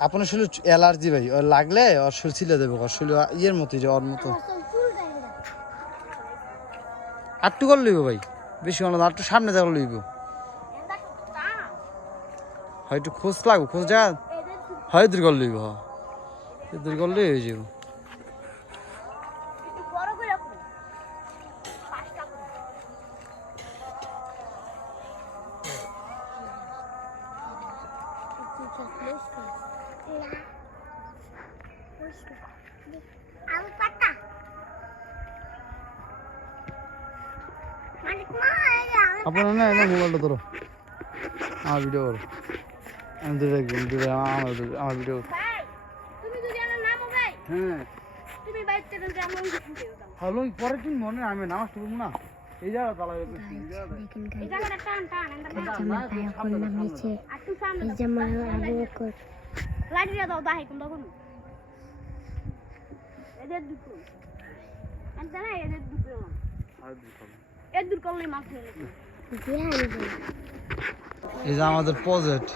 আপনার শুধু অ্যালার্জি ভাই ওর লাগলে ওর শরীর ছিলে দেবে ওর শরীর ইয়ের মতো যে ওর মতো আটটু করে লইব ভাই বেশি হলো আটটু সামনে যাওয়া লইব হয়তো খোঁজ লাগবো খোঁজ যা হয় দূর করে লইব দূর করলে হয়ে যাব আপনার না মোবাইলটা ধরো আমার ভিডিও করো আমি দূরে আমার ভিডিও হ্যাঁ হলো পরের দিন মনে আমি নামাজ পড়বো না এই জায়গা তালা এই যে আমাদের প্রজেক্ট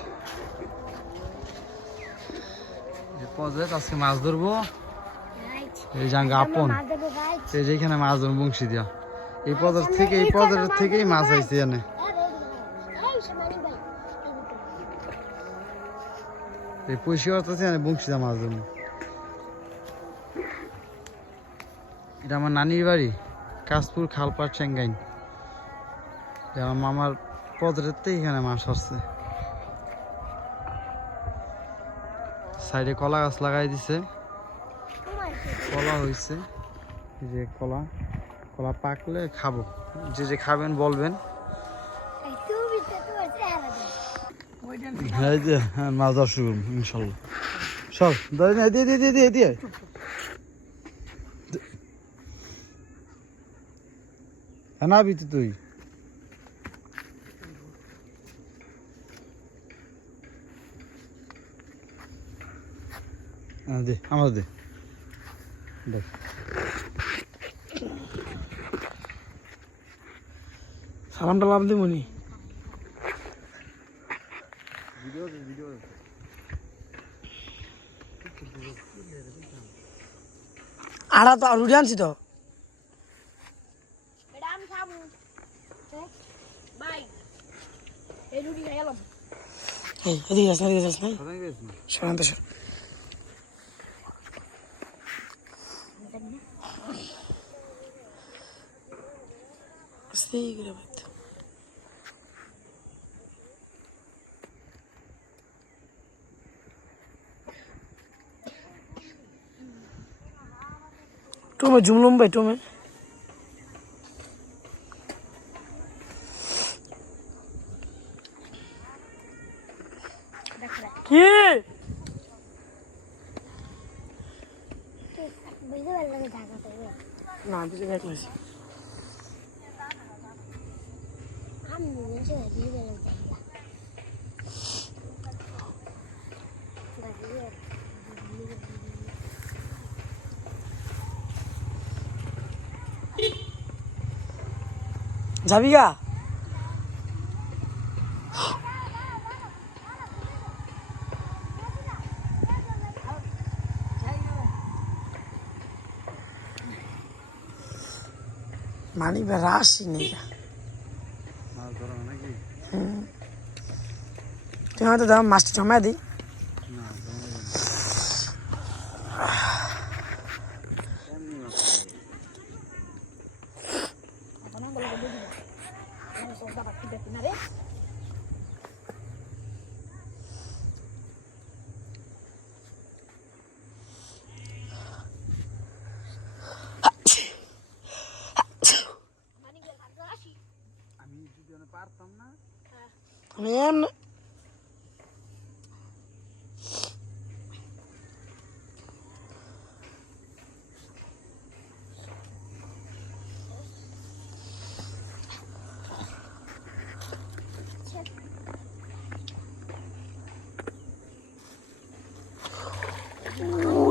আজকে মাছ ধরবো এই জায়গা আপন এই যেখানে মাছ ধরবো বংশী দিয়া এই প্রজেক্ট থেকেই মাছ আইছে এনে এই পরিষ্কার করতেছে বংশী দিয়া মাছ ধরবো এটা আমার নানির বাড়ি কাশপুর খালপাড় চেঙ্গাইন আমার মামার প্রজেক্টে এখানে মাছ আসছে সাইডে কলা গাছ লাগাই দিছে কলা হয়েছে যে কলা পাকলে খাবো যে খাবেন বলবেন হ্যাঁ যে মাছ ধরা শুরু ইনশাল্লাহ চল দিয়ে হ্যাঁ না বিতে তুই দে আমার দে দেখ সালাম টালাম দি মনি আড়া তো রুটি আনছি তো এদিকে যাস না শান্ত टोमे जुमलुम भाई टोमे কি না বুঝে গেছি আমি বুঝে গেছি যাবি গা মানি বেড়াসি নেই তুই হয়তো দাম মাছটা জমা দিই আমি এমন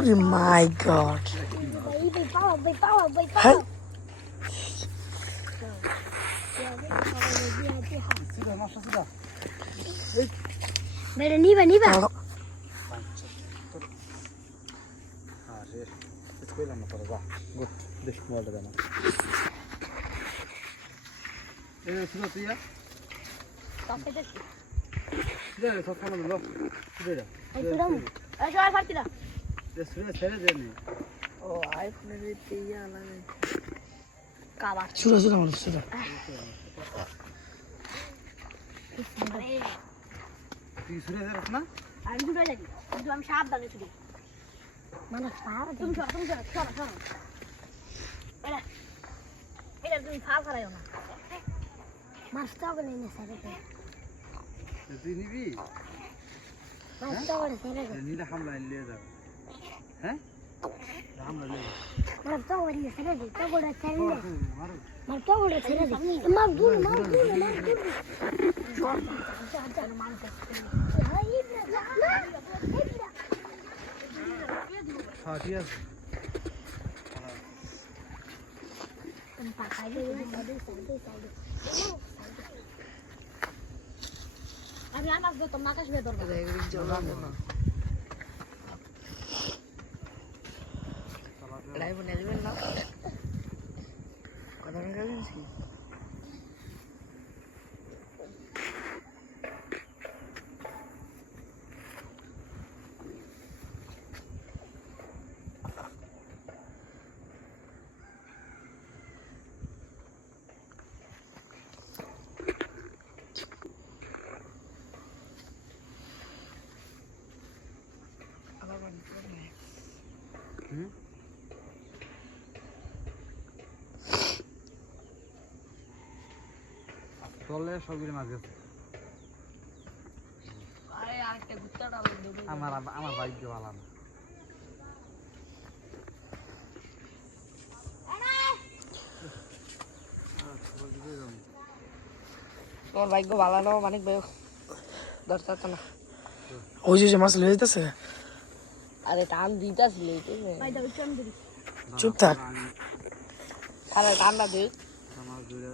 Oh my God! Hey! বেড়ে নিবা নিবা আরে কিছু কইলাম না তোরা যা গুড দেখ মোবাইলটা দেনা এই শুনো তুই কাপে দেখি দে সব ফোন দিলো দে দে এই সুরাম এই জয় ফাটিরা দে শুনে ছেড়ে দে নি ও আইফোনের দিয়া লাগে কাবা সুরা সুরা মানুষ সুরা তুই শুনে যাস না আমি দুটো যাই কিন্তু আমি সাবধানে ছুটি মানে সারা তুমি চলো এটা এটা তুমি ফাল করাইও না মাছটা বলে না স্যার তুই নিবি মাছটা বলে স্যার নীলা হামলা নিয়ে যাবে হ্যাঁ হামলা নিয়ে মাছটা বলে স্যার তো বড় স্যার মারো মাছটা বলে স্যার মার দূর হ্যাঁ ঠিক আছে আমি আমার তো মাকাশ বেদর লাইভ নেবেন না কথা বলছেন কি চলে সবগুলো মাছ গেছে আরে আরেকটা গুত্তা ডাল দেব আমার ভাগ্য ভালো না তোমার ভাগ্য ভালো না মানিক ভাই দরকার তো না ওই যে মাছ লয়ে যেতেছে আরে টান দিতাছিল ভাই দাও চম দিবি চুপ থাক আরে ঠান্ডা দে আমার জুড়ে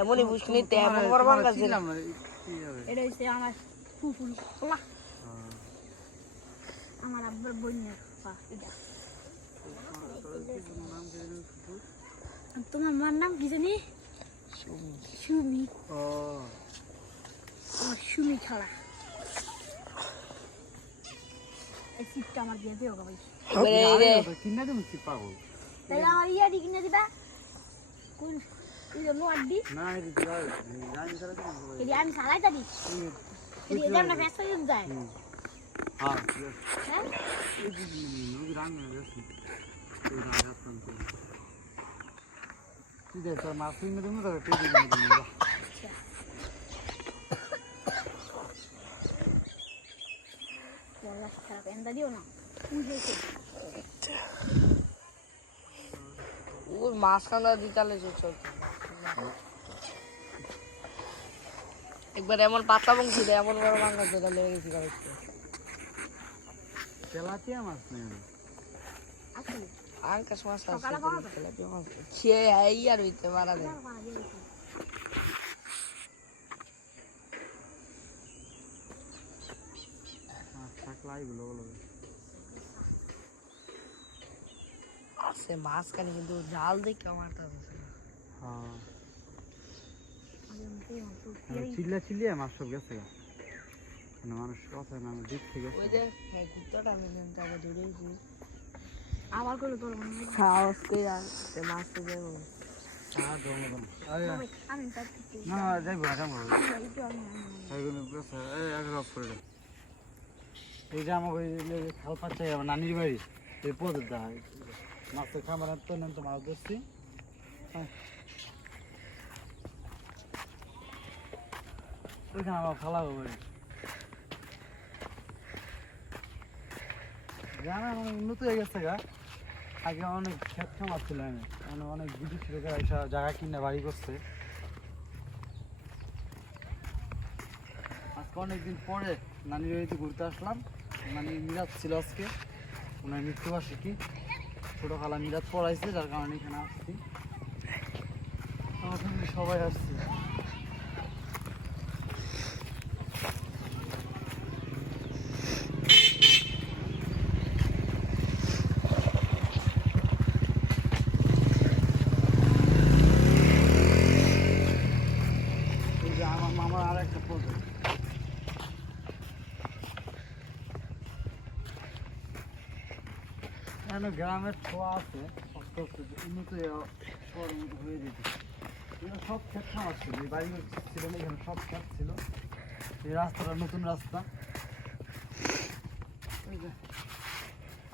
এমনই বুঝনি তেমন করবার কাছে ছিলাম না কি হবে এটা হচ্ছে আমার ফুফুল ওলা আমার আব্বার বোনের পা এটা তোমার মার নাম কি জানি সুমি ও আমার সুমি খালা এই সিটটা আমার দিয়ে দিও গো ভাই এবারে এই যে কিনা দেব কি পাগল তাহলে আমার ইয়ারি কিনে দিবা কোন এই নো আড্ডি না এই দিরা জানি করে দিন এই আমি সালাই দাদি এই যে আমরা ব্যস্ত হয়ে যায় হ্যাঁ হ্যাঁ এই যে রাং না গেছে এই রাগাত কোন কি দে তো মাছ নিয়ে দেবো তো কে দিবি বলা খারাপ এন্ডা দিও না বুঝেছে ওই মাঝখানটা দিতালে চল একবার এমন পাতলা বংশী দেয় এমন বড় বাংলা যেটা লেগে গেছি গাড়িতে তেলাপিয়া মাছ নেই আসলে আঙ্কাশ মাছ সকালে খাওয়া তো? সে এই আর হইতে মারা দেয় থাকলাই বলো বলো সে মাঝখানে কিন্তু জাল দেখে আমার হ্যাঁ চিল্লা চিল্লিয়ে মাছ সব গেছে গা মানে মানুষ কথা না দিক থেকে ওই যে কুত্তাটা আমি জানতে আবার ধরেছি আমার কোনো তোর মনে নেই সাহস করে আর সে মাছ তো যাবো হ্যাঁ জমা আমি তার থেকে না যাইব না যাবো একটু আমি এইগুলো গেছে এই আগে অফ করে দাও এই যে আমাকে ওই খাল পাচ্ছে আমার নানির বাড়ি এই পদের দা মাছের খাবার তো নেন তো মাছ ধরছি ওইখানে আমার খালা বাড়ি জানা মানে উন্নত হয়ে গেছে গা আগে অনেক ক্ষেত খামার ছিল আমি অনেক বিদেশ থেকে এসব জায়গা কিনে বাড়ি করছে আজকে অনেকদিন পরে নানির বাড়িতে ঘুরতে আসলাম নানির মিরাজ ছিল আজকে ওনার মৃত্যুবার্ষিকী ছোটো খালা মিরাজ পড়াইছে যার কারণে এখানে আসছি আমার ফ্যামিলির সবাই আসছে। এই যে আমার মামার আর একটা প্রজেক্ট। এখানে গ্রামের ছোঁয়া আছে, আস্তে আস্তে উন্নত হয়ে যেত। এখানে সব ক্ষেত খাওয়া ছিল, এই বাড়িঘর ছিল না, এখানে সব ক্ষেত ছিল। এই রাস্তাটা নতুন রাস্তা।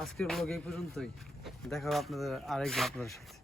আজকের ব্লগ এই পর্যন্তই, দেখা হবে আপনাদের আরেকদিন আপনাদের সাথে।